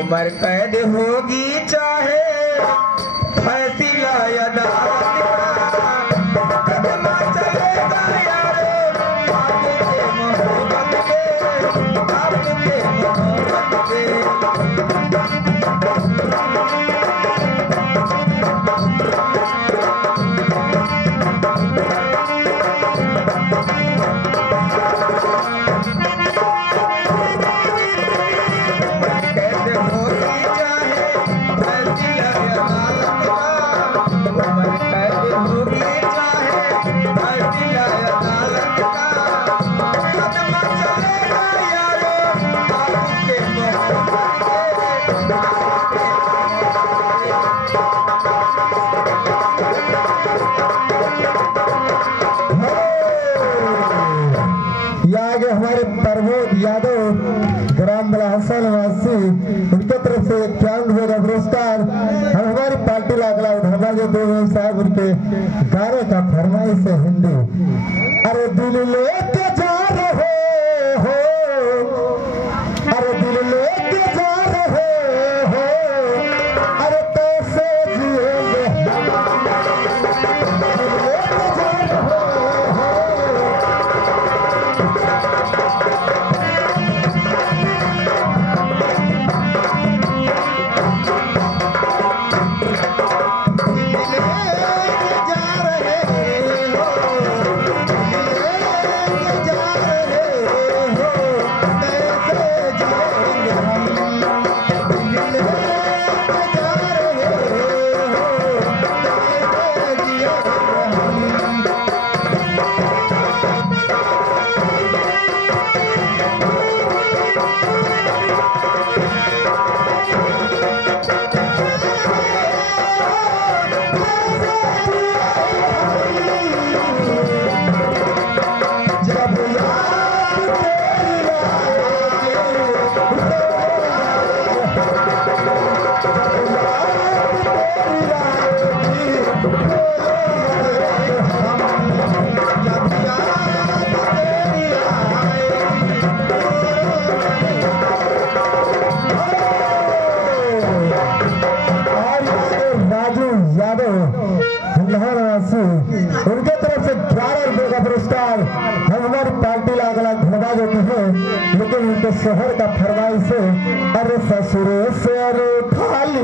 उम्र कैद होगी चाहे फैसला अदालत का, कदम चलेगा यारो आपके मोहब्बत पे, आपके मोहब्बत पे। हमारे प्रमोद यादव ग्राम बलाहसन निवासी, उनके तरफ से 91 का पुरस्कार। हम हमारी पार्टी लागला उठाना जो दो साहब उनके गाने का फरमाइश है हिंदी। अरे दिल लेके जा रहे हो, अरे दिल लेके जा रहे हो, अरे कैसे जिएंगे उनके तरफ से 11 रुपए का पुरस्कार। हम हमारी पार्टी लागला घुमा देते हैं, लेकिन उनके शहर का फरमाइश से अरे ससुरे से अरे खाली